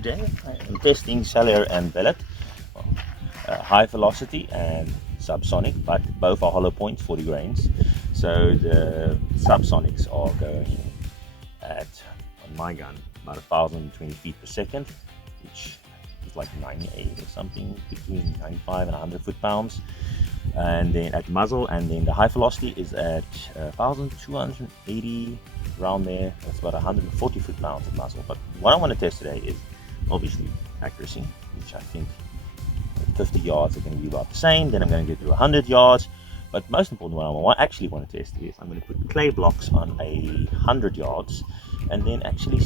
today I am testing cellular and billet, high velocity and subsonic, but both are hollow points, 40 grains. So the subsonics are going at, on my gun, about 1,020 feet per second, which is like 98 or something, between 95 and 100 foot-pounds. And then at muzzle, and then the high velocity is at 1,280, around there. That's about 140 foot-pounds at muzzle. But what I want to test today is obviously accuracy, which I think 50 yards are going to be about the same. Then I'm going to get to 100 yards. But most important, what I actually want to test is I'm going to put clay blocks on 100 yards, and then actually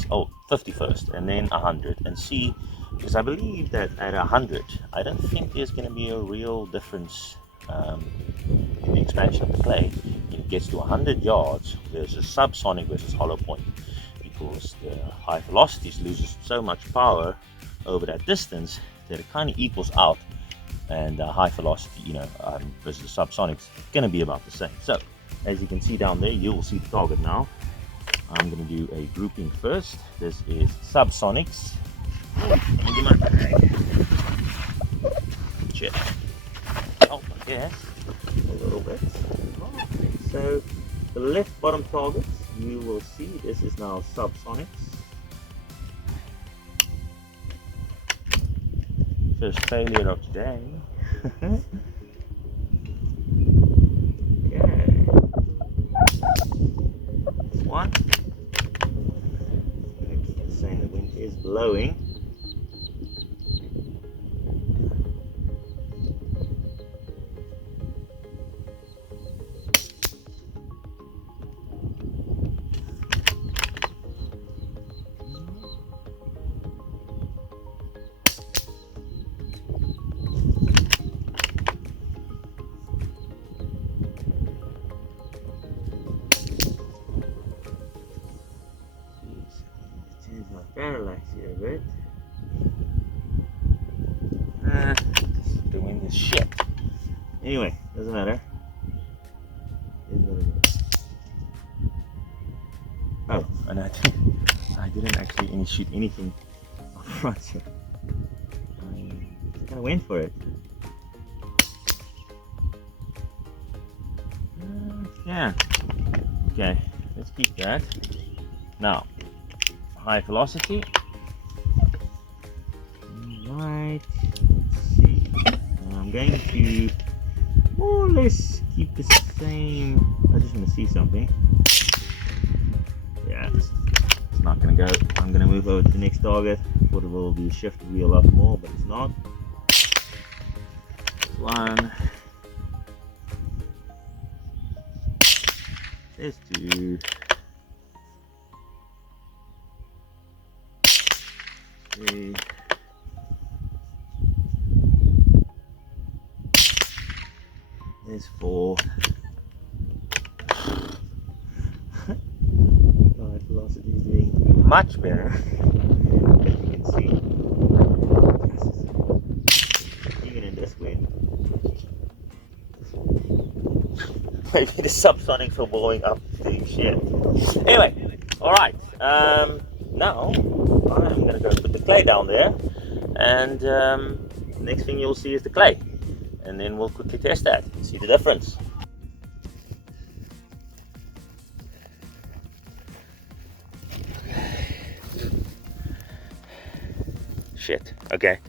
50 first, and then 100, and see, because I believe that at 100, I don't think there's going to be a real difference in the expansion of the clay when it gets to 100 yards versus subsonic versus hollow point, because the high velocities loses so much power over that distance that it kind of equals out, and high velocity, versus subsonics, going to be about the same. So as you can see down there, you will see the target now. I'm going to do a grouping first. This is subsonics. Let me get my bag. Shit. Oh, yes, a little bit. Okay. So the left bottom target, you will see this is now subsonics. First failure of today. Okay. One. Keep saying the wind is blowing. Parallax here a bit. The wind is shit. Anyway, doesn't matter. Oh, and I didn't actually shoot anything up front here. I kind of went for it. Yeah. Okay, let's keep that. Now, high velocity. Right. Let's see. I'm going to more or less keep the same. I just want to see something. Yeah, it's not going to go. I'm going to move over to the next target. I thought it will be shift the wheel up more, but it's not. One. There's two. Three. There's four. Light velocity is doing much better, as you can see. Even in this wind. Maybe the subsonics are blowing up the shit. Anyway, alright. Now I'm going to go put the clay down there, and next thing you'll see is the clay, and then we'll quickly test that and see the difference. Shit, okay,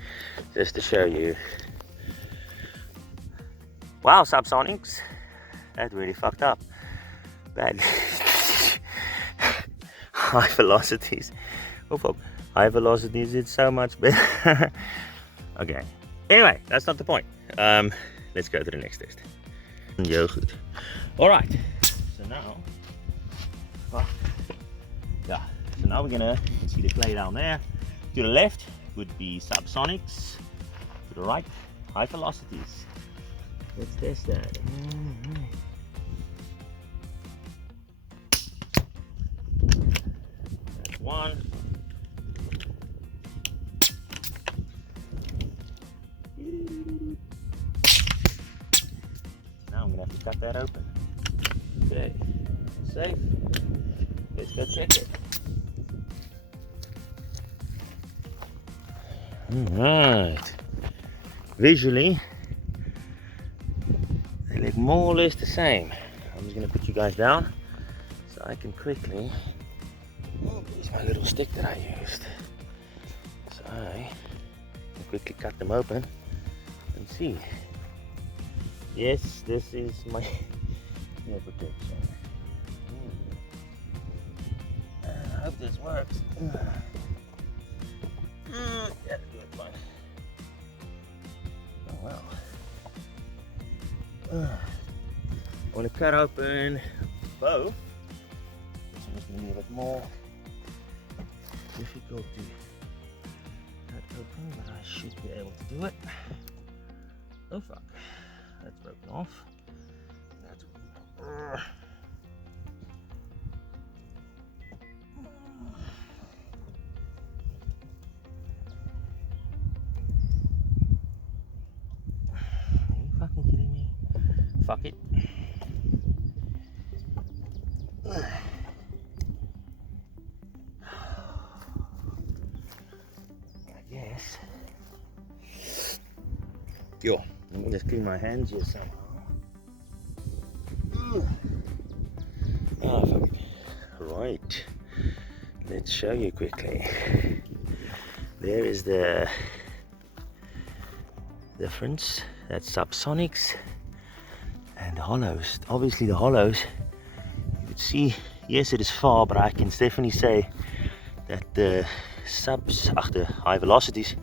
just to show you. Wow, subsonics, that really fucked up bad. High velocities. Oh fuck, high velocities, it's so much better. Okay, anyway, that's not the point. Let's go to the next test. Yo, good. Alright, so now, so now we're gonna see the clay down there. To the left would be subsonics, to the right, high velocities. Let's test that. That's one. Now I'm gonna have to cut that open. Okay, safe. Let's go check it. Alright. Visually, they look more or less the same. I'm just going to put you guys down so I can quickly... Oh, here's my little stick that I used. So I can quickly cut them open and see. Yes, this is my ear protection. I hope this works. Gotta do it fine. Oh well. I want to cut open both. This one's going to be a bit more difficult to cut open, but I should be able to do it. Oh fuck, that's broken off. That's Are you fucking kidding me? Fuck it. I guess. Yo, let me just clean my hands here somehow. Ah, fuck it. Right. Let's show you quickly. There is the difference. That's subsonics and the hollows. Obviously the hollows, you would see, yes it is far, but I can definitely say that the subs, the high velocities,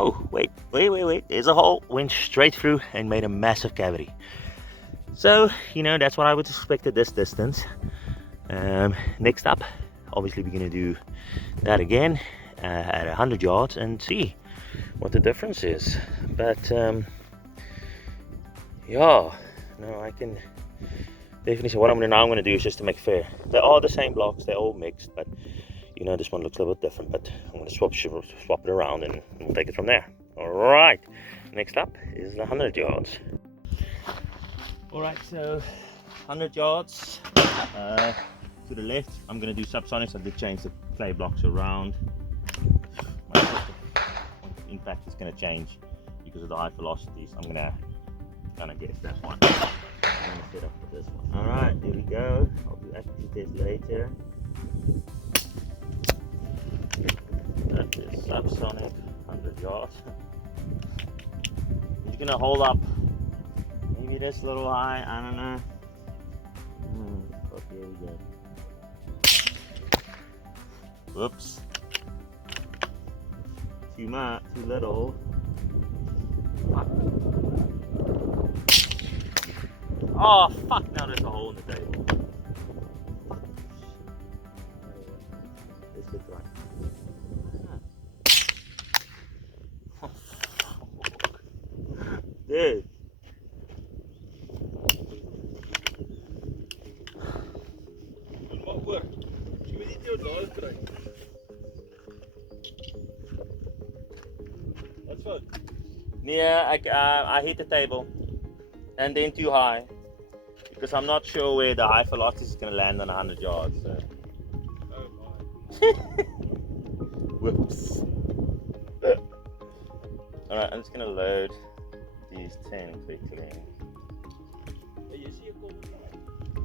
oh wait, there's a hole, went straight through and made a massive cavity. So, you know, that's what I would expect at this distance. Next up, obviously we're going to do that again at 100 yards and see what the difference is. But yeah, no, I can definitely say what I'm going to do is just to make fair. They are the same blocks, they're all mixed, but you know, this one looks a little bit different, but I'm going to swap it around and we'll take it from there. All right, next up is the 100 yards. All right, so 100 yards to the left. I'm going to do subsonics. I did change the play blocks around. In fact, it's going to change because of the high velocities. I'm going to kind of guess that one. I'm going to set up for this one. All right, here we go. I'll do active test later. That is subsonic 100 yards. I'm just going to hold up. Maybe this little high, I don't know. Okay, here we go. Whoops. Too much, too little. Oh fuck, now there's a hole in the table. This looks right. Dude. Wat hoor, jy moet nie jou daai kry. What's fout? Yeah, I hit the table and then too high because I'm not sure where the high velocity is going to land on 100 yards. So. Oh my. Whoops. Alright, I'm just going to load these 10 quickly. Hey, jy sien kom.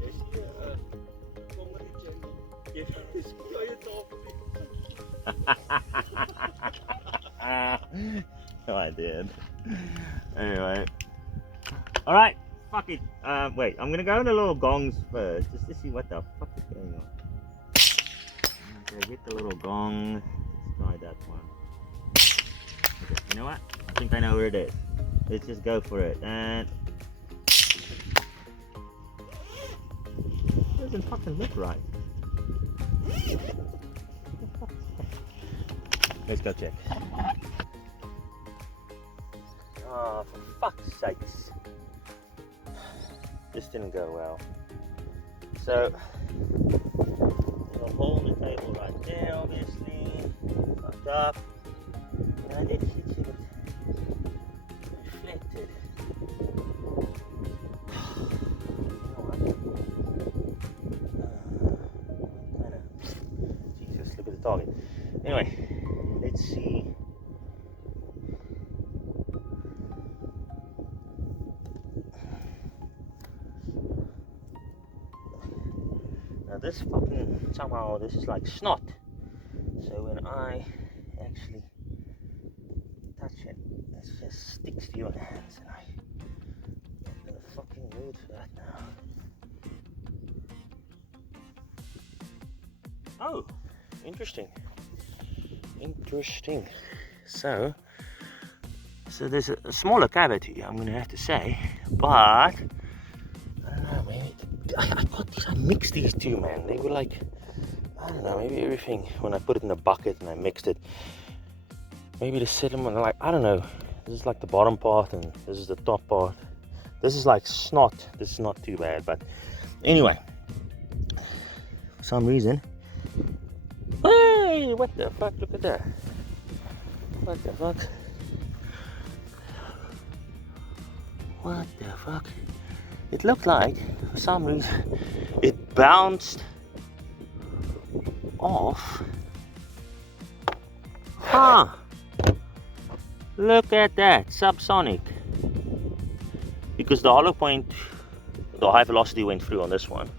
Jy sien kom met die channel. Jy speel jou tafel nie. No, I did. Anyway. Alright, fuck it. Wait, I'm gonna go in the little gongs first, just to see what the fuck is going on. Okay, get the little gong. Let's try that one. Okay, you know what? I think I know where it is. Let's just go for it. And it doesn't fucking look right. Let's go check. Oh, for fuck's sakes. This didn't go well. So, there's a hole in the table right there, obviously. Fucked up. And I did hit it reflected. Jesus, look at the target. Anyway, let's see this fucking, somehow this is like snot. So when I actually touch it, it just sticks to your hands, and I'm in a fucking mood for that now. Oh, interesting. Interesting. So there's a smaller cavity, I'm gonna have to say, but I don't know, maybe I mixed these two, man. They were like, I don't know, maybe everything, when I put it in a bucket and I mixed it, maybe the sediment, like, I don't know, this is like the bottom part and this is the top part. This is like snot. This is not too bad, but anyway, for some reason, hey, what the fuck, look at that. What the fuck? What the fuck? It looked like, for some reason, it bounced off. Huh. Look at that, subsonic. Because the hollow point, the high velocity went through on this one.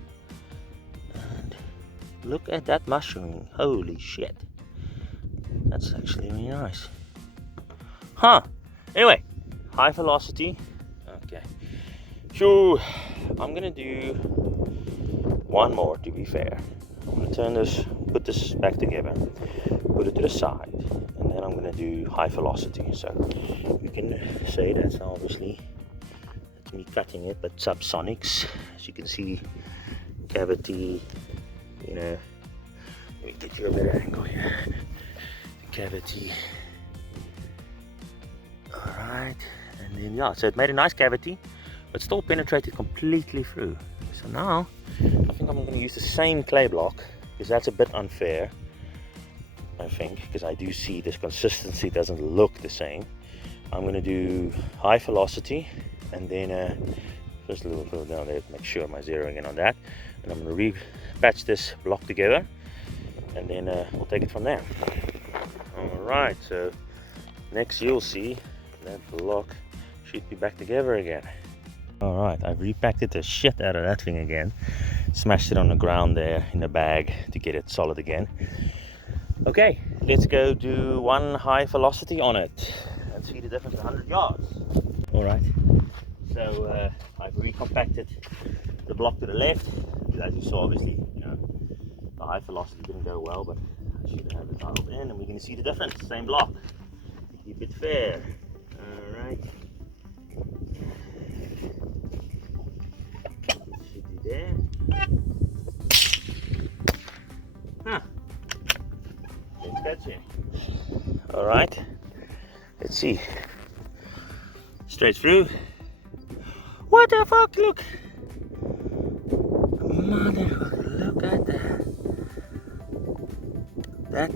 And look at that mushroom, holy shit. That's actually really nice. Huh. Anyway, high velocity. Okay. So I'm gonna do one more, to be fair. I'm gonna turn this, put this back together, put it to the side, and then I'm gonna do high velocity. So you can say that's obviously, that's me cutting it, but subsonics. As you can see, cavity, you know, let me get you a better angle here. The cavity. Alright, and then yeah, so it made a nice cavity, but still penetrated completely through. So now I think I'm going to use the same clay block, because that's a bit unfair, I think, because I do see this consistency doesn't look the same. I'm going to do high velocity, and then just a little further down there to make sure I'm zeroing in on that, and I'm going to re-patch this block together, and then we'll take it from there. Alright, so next you'll see that block should be back together again. Alright, I've repacked the shit out of that thing again. Smashed it on the ground there in the bag to get it solid again. Okay, let's go do one high velocity on it and see the difference in 100 yards. Alright, so I've recompacted the block to the left, because as you saw, obviously, you know, the high velocity didn't go well, but I should have it dialed in and we're going to see the difference. Same block. Keep it fair. Alright. Should be there. Huh. Let's catch it. Alright. Let's see. Straight through. What the fuck? Look. Motherfucker, look at that.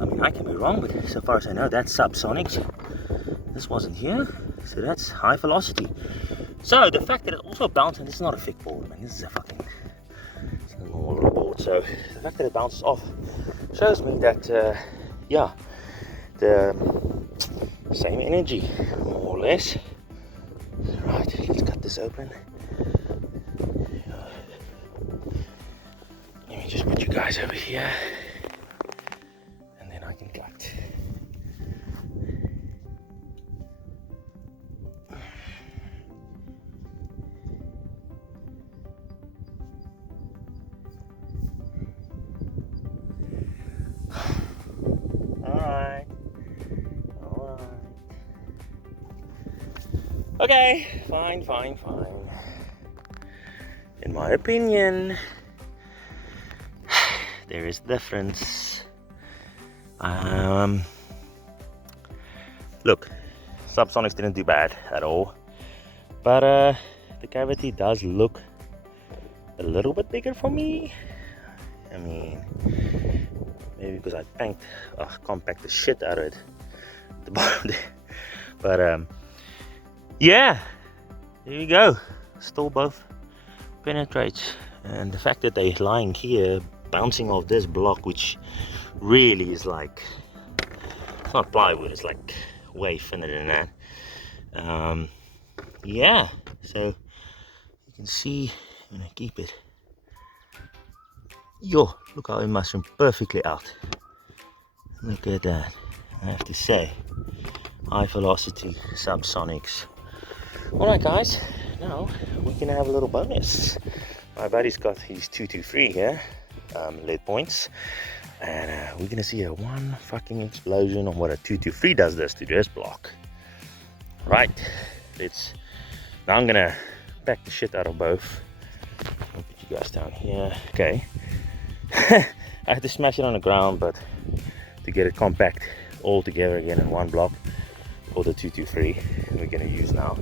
I mean, I can be wrong, but so far as I know, that's subsonics. This wasn't here, so that's high velocity. So the fact that it also bounced, and this is not a thick board, man, this is a fucking, it's a normal board. So the fact that it bounces off shows me that, yeah, the same energy, more or less. Right, let's cut this open. Let me just put you guys over here. I can cut. Alright. Okay, fine. In my opinion, there is difference. Look, subsonics didn't do bad at all, but the cavity does look a little bit bigger for me. I mean, maybe because I compact the shit out of it at the bottom there. But yeah, there you go. Still both penetrates, and the fact that they're lying here bouncing off this block, which really is like, it's not plywood, it's like way thinner than that. Yeah, so you can see, I'm gonna keep it Yo, look how it mushroomed perfectly out. Look at that. I have to say, high velocity subsonics. Alright guys, now we can have a little bonus. My buddy's got his 223 here, lead points, and we're gonna see a one fucking explosion on what a 223 does this to this block. Right, now I'm gonna pack the shit out of both. I'll put you guys down here. Okay. I had to smash it on the ground, but to get it compact all together again in one block for the 223 we're gonna use now,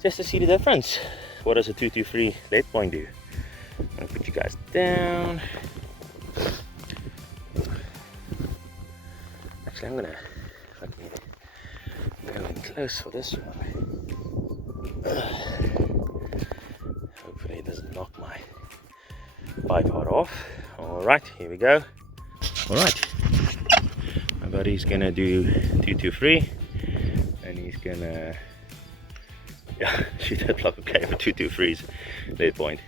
just to see the difference. What does a 223 lead point do? I'm gonna put you guys down. Actually, I'm gonna go in close for this one. Hopefully it doesn't knock my bipod off. Alright, here we go. Alright, my buddy's gonna do 223 and he's gonna shoot that block. Okay, for 223's lead point.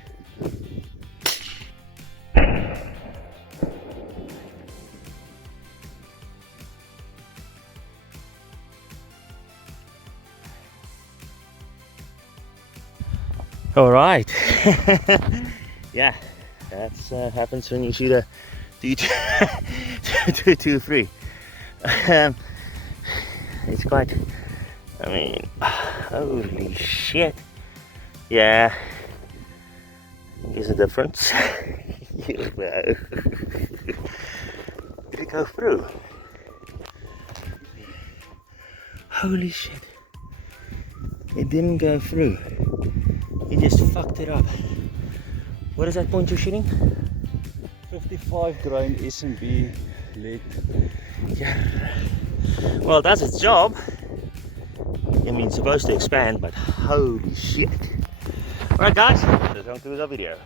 All right. Yeah, that's happens when you shoot a 223. It's quite, I mean, holy shit. Yeah, there's a difference. Did it go through? Holy shit. It didn't go through. It just fucked it up. What is that point you're shooting? 55 grain S&B lead. Yeah. Well, that's its job. I mean, it's supposed to expand, but holy shit. Alright guys, let's go through the video.